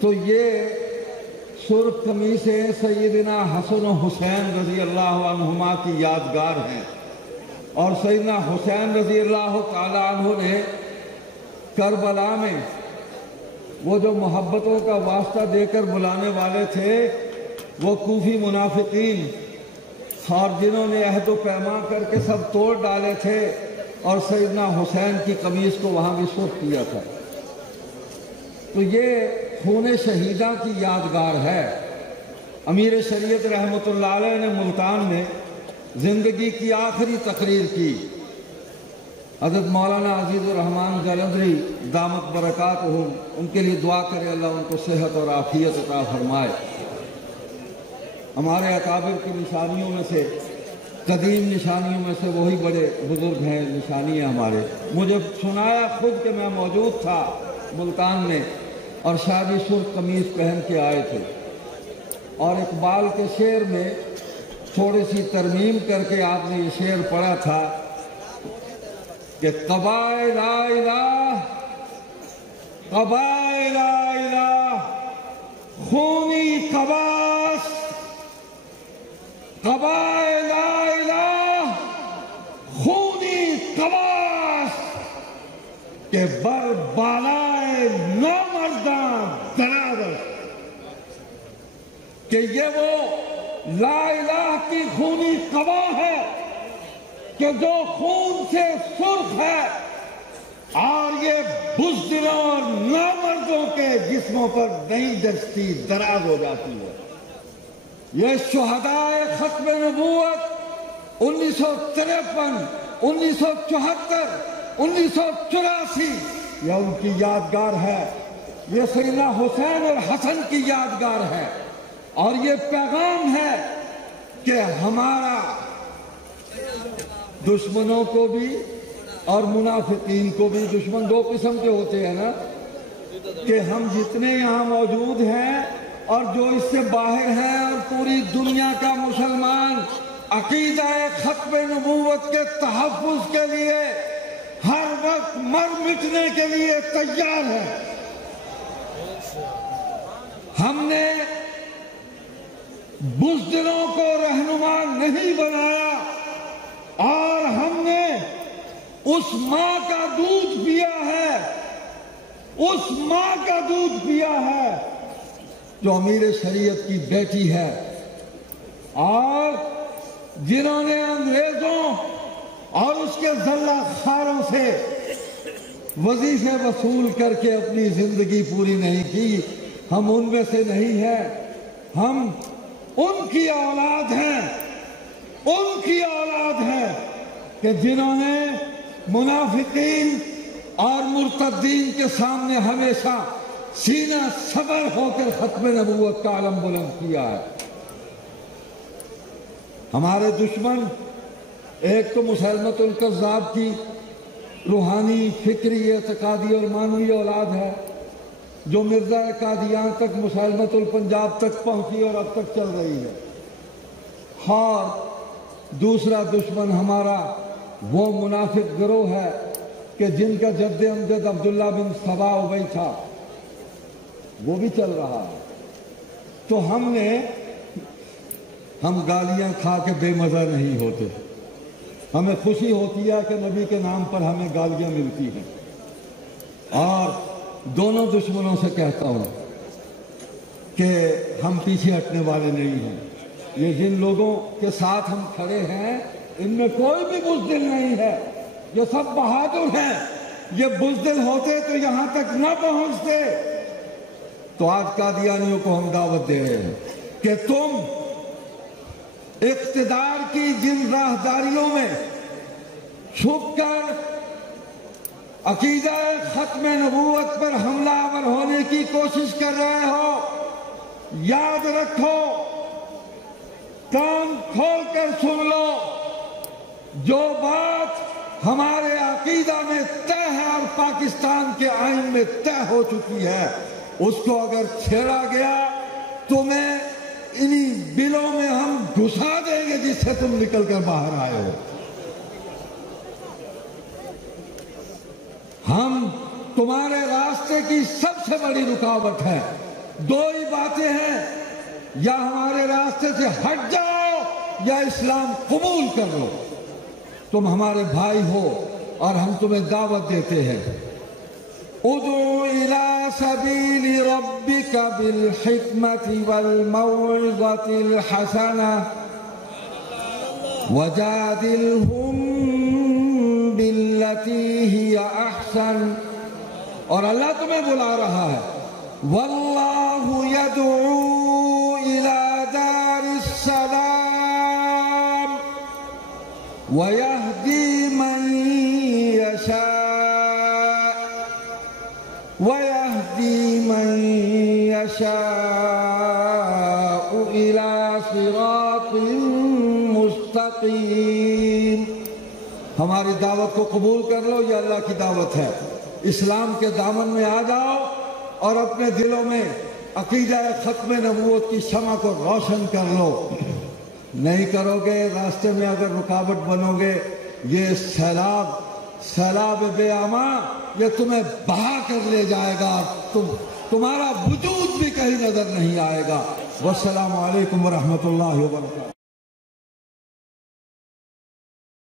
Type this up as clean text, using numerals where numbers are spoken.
تو یہ سرخ قمیصیں سیدنا حسن و حسین رضی اللہ عنہما کی یادگار ہیں، اور سیدنا حسین رضی اللہ تعالیٰ عنہ نے کربلا میں وہ جو محبتوں کا واسطہ دے کر بلانے والے تھے وہ کوفی منافقین، اور جنہوں نے عہد و پیمان کر کے سب توڑ ڈالے تھے، اور سیدنا حسین کی قمیص کو وہاں بھی سرخ کیا تھا۔ تو یہ خون شہیداں کی یادگار ہے۔ امیر شریعت رحمۃ اللہ علیہ نے ملتان میں زندگی کی آخری تقریر کی۔ حضرت مولانا عزیز الرحمان جلندری دامت برکاتہم، ان کے لیے دعا کرے اللہ ان کو صحت اور عافیت عطا فرمائے۔ ہمارے اکابر کی نشانیوں میں سے، قدیم نشانیوں میں سے وہی بڑے بزرگ ہیں، نشانی ہے ہمارے۔ مجھے سنایا خود کہ میں موجود تھا ملتان میں، اور شادی سرخ قمیص پہن کے آئے تھے، اور اقبال کے شعر میں تھوڑی سی ترمیم کر کے آپ نے یہ شعر پڑھا تھا کہ قبائے لا الہ، قبائے لا الہ، خونی قباس، قبائے لا الہ، خونی قباس، کہ بر بالائے نامرداں درادر، کہ یہ وہ لا الہ کی خونی قبا ہے کہ جو خون سے سرخ ہے، اور یہ بزدلوں اور نامردوں کے جسموں پر نہیں دستی دراز ہو جاتی ہے۔ یہ شہدائے ختم نبوت 1953، 1974، 1984 یہ ان کی یادگار ہے۔ یہ سیدنا حسین اور حسن کی یادگار ہے، اور یہ پیغام ہے کہ ہمارا دشمنوں کو بھی اور منافقین کو بھی، دشمن دو قسم کے ہوتے ہیں نا، کہ ہم جتنے یہاں موجود ہیں اور جو اس سے باہر ہیں، اور پوری دنیا کا مسلمان عقیدہ ختم نبوت کے تحفظ کے لیے ہر وقت مر مٹنے کے لیے تیار ہے۔ ہم نے بزدلوں کو رہنما نہیں بنایا، اور ہم نے اس ماں کا دودھ پیا ہے، اس ماں کا دودھ پیا ہے جو امیر شریعت کی بیٹی ہے، اور جنہوں نے انگریزوں اور اس کے ذلہ خاروں سے وظیفے وصول کر کے اپنی زندگی پوری نہیں کی، ہم ان میں سے نہیں ہیں۔ ہم ان کی اولاد ہیں، ان کی اولاد ہیں کہ جنہوں نے منافقین اور مرتدین کے سامنے ہمیشہ سینہ صبر ہو کر ختم نبوت کا علم بلند کیا ہے۔ ہمارے دشمن ایک تو مسیلمۃ الکذاب کی روحانی، فکری، اعتقادی اور معنوی اولاد ہے، جو مرزا قادیان تک، مسیلمۃ الپنجاب تک پہنچی اور اب تک چل رہی ہے۔ اور دوسرا دشمن ہمارا وہ منافق گروہ ہے کہ جن کا جد امجد عبداللہ بن سبا ابی تھا، وہ بھی چل رہا ہے۔ تو ہم گالیاں کھا کے بے مزہ نہیں ہوتے، ہمیں خوشی ہوتی ہے کہ نبی کے نام پر ہمیں گالیاں ملتی ہیں۔ اور دونوں دشمنوں سے کہتا ہوں کہ ہم پیچھے ہٹنے والے نہیں ہیں۔ یہ جن لوگوں کے ساتھ ہم کھڑے ہیں ان میں کوئی بھی بزدل نہیں ہے، یہ سب بہادر ہیں۔ یہ بزدل ہوتے تو یہاں تک نہ پہنچتے۔ تو آج قادیانیوں کو ہم دعوت دے رہے ہیں کہ تم اقتدار کی جن راہداریوں میں چھپ کر عقیدہ ختم نبوت پر حملہ آور ہونے کی کوشش کر رہے ہو، یاد رکھو، کان کھول کر سن لو، جو بات ہمارے عقیدہ میں طے ہے اور پاکستان کے آئین میں طے ہو چکی ہے، اس کو اگر چھیڑا گیا تمہیں انہی بلوں میں ہم گھسا دیں گے جس سے تم نکل کر باہر آئے ہو۔ ہم تمہارے راستے کی سب سے بڑی رکاوٹ ہے۔ دو ہی باتیں ہیں، یا ہمارے راستے سے ہٹ جاؤ یا اسلام قبول کر لو۔ تم ہمارے بھائی ہو اور ہم تمہیں دعوت دیتے ہیں۔ ادعو الى سبیل ربک بالحکمت والموعظۃ الحسنہ وجادلہم باللتی ہی احسن، اور اللہ تمہیں بلا رہا ہے۔ واللہ یدعو الى دار السلام ویہدی من یشاء الى صراط مستقیم۔ ہماری دعوت کو قبول کر لو، یہ اللہ کی دعوت ہے۔ اسلام کے دامن میں آ جاؤ اور اپنے دلوں میں عقیدہ ختم نبوت کی شمع کو روشن کر لو۔ نہیں کرو گے، راستے میں اگر رکاوٹ بنو گے، یہ سیلاب بے امان یہ تمہیں بہا کر لے جائے گا، تمہارا وجود بھی کہیں نظر نہیں آئے گا۔ والسلام علیکم ورحمۃ اللہ وبرکاتہ۔